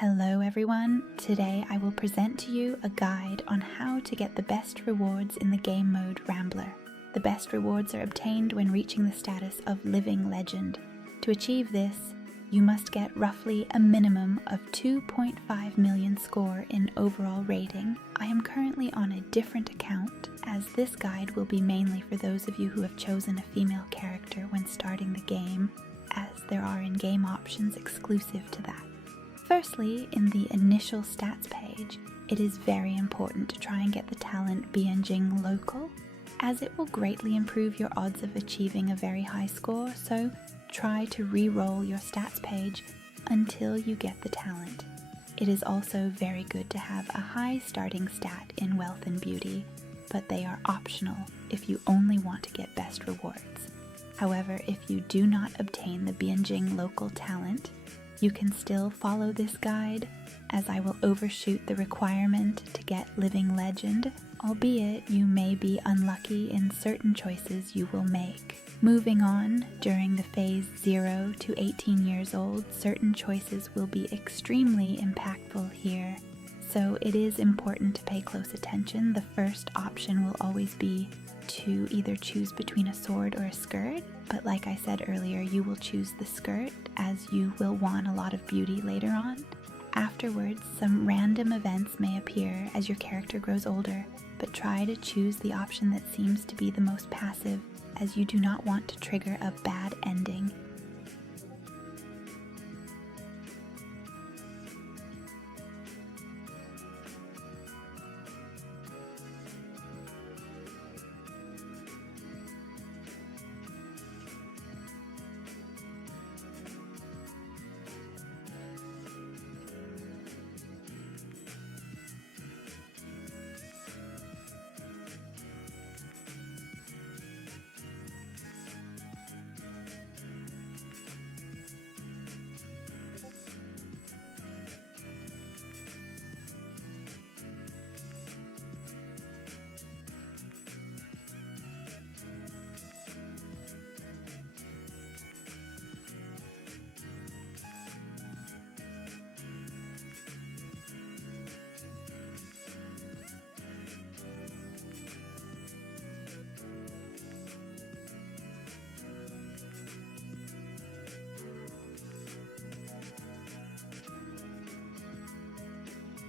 Hello everyone, today I will present to you a guide on how to get the best rewards in the game mode Rambler. The best rewards are obtained when reaching the status of Living Legend. To achieve this, you must get roughly a minimum of 2.5 million score in overall rating. I am currently on a different account, as this guide will be mainly for those of you who have chosen a female character when starting the game, as there are in-game options exclusive to that. Firstly, in the initial stats page, it is very important to try and get the talent Bianjing local, as it will greatly improve your odds of achieving a very high score, so try to re-roll your stats page until you get the talent. It is also very good to have a high starting stat in Wealth and Beauty, but they are optional if you only want to get best rewards. However, if you do not obtain the Bianjing local talent, you can still follow this guide, as I will overshoot the requirement to get Living Legend, albeit you may be unlucky in certain choices you will make. Moving on, during the phase 0 to 18 years old, certain choices will be extremely impactful here, so it is important to pay close attention. The first option will always be to either choose between a sword or a skirt, but like I said earlier, you will choose the skirt as you will want a lot of beauty later on. Afterwards, some random events may appear as your character grows older, but try to choose the option that seems to be the most passive, as you do not want to trigger a bad ending.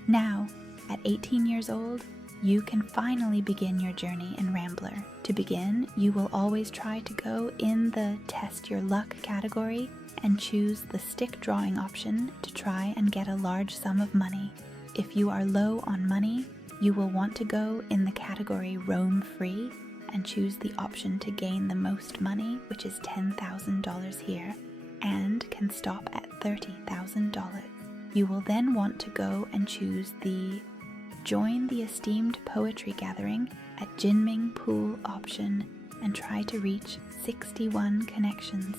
Now, at 18 years old, you can finally begin your journey in Rambler. To begin, you will always try to go in the Test Your Luck category and choose the stick drawing option to try and get a large sum of money. If you are low on money, you will want to go in the category Roam Free and choose the option to gain the most money, which is $10,000 here, and can stop at $30,000. You will then want to go and choose the Join the Esteemed Poetry Gathering at Jinming Pool option and try to reach 61 connections.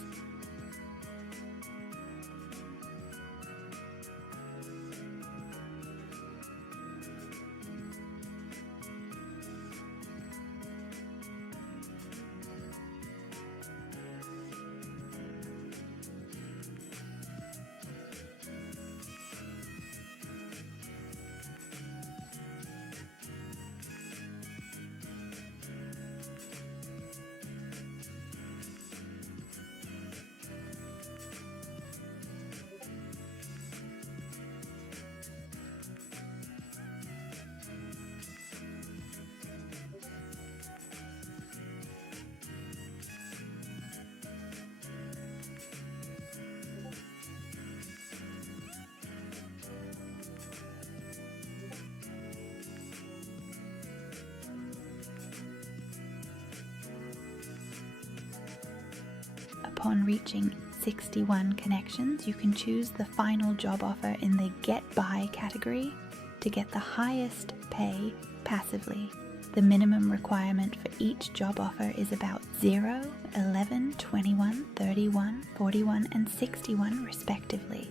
Upon reaching 61 connections, you can choose the final job offer in the Get By category to get the highest pay passively. The minimum requirement for each job offer is about 0, 11, 21, 31, 41, and 61 respectively.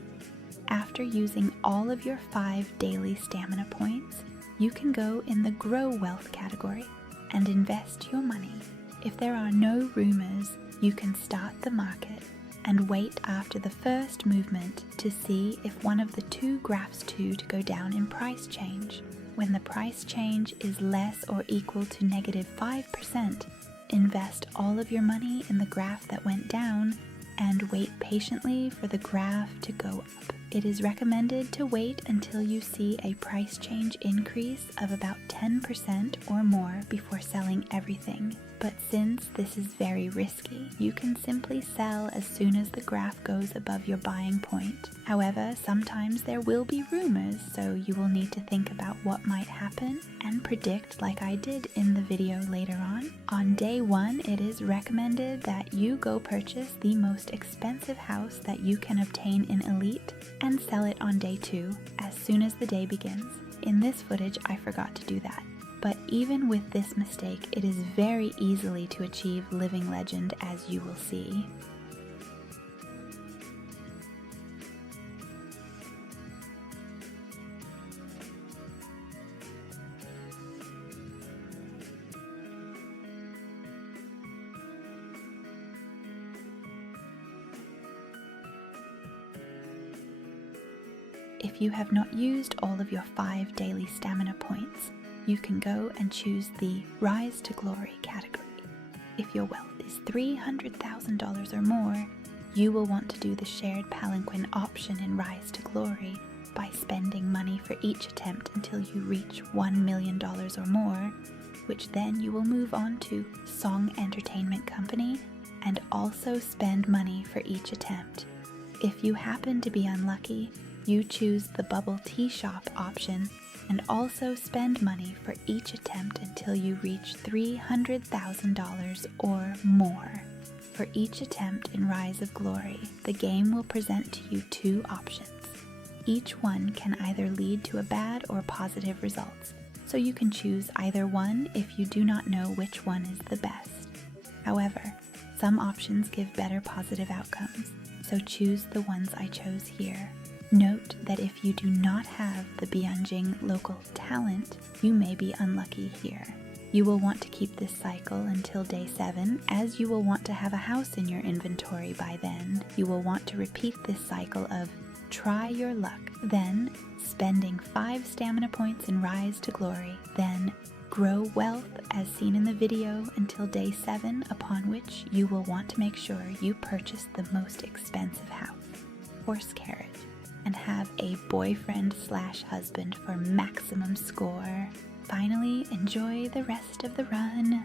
After using all of your 5 daily stamina points, you can go in the Grow Wealth category and invest your money. If there are no rumors, you can start the market and wait after the first movement to see if one of the two graphs to go down in price change. When the price change is less or equal to -5%, invest all of your money in the graph that went down and wait patiently for the graph to go up. It is recommended to wait until you see a price change increase of about 10% or more before selling everything. But since this is very risky, you can simply sell as soon as the graph goes above your buying point. However, sometimes there will be rumors, so you will need to think about what might happen and predict like I did in the video later on. On day 1, it is recommended that you go purchase the most expensive house that you can obtain in Elite and sell it on day 2 as soon as the day begins. In this footage, I forgot to do that. But even with this mistake, it is very easily to achieve Living Legend, as you will see. If you have not used all of your 5 daily stamina points, you can go and choose the Rise to Glory category. If your wealth is $300,000 or more, you will want to do the shared palanquin option in Rise to Glory by spending money for each attempt until you reach $1 million or more, which then you will move on to Song Entertainment Company and also spend money for each attempt. If you happen to be unlucky, you choose the Bubble Tea Shop option and also spend money for each attempt until you reach $300,000 or more. For each attempt in Rise of Glory, the game will present to you 2 options. Each one can either lead to a bad or positive results, so you can choose either one if you do not know which one is the best. However, some options give better positive outcomes, so choose the ones I chose here. Note that if you do not have the Bianjing local talent, you may be unlucky here. You will want to keep this cycle until day 7, as you will want to have a house in your inventory by then. You will want to repeat this cycle of try your luck, then spending 5 stamina points in Rise to Glory, then grow wealth as seen in the video until day 7, upon which you will want to make sure you purchase the most expensive house, horse carriage, and have a boyfriend/husband for maximum score. Finally, enjoy the rest of the run.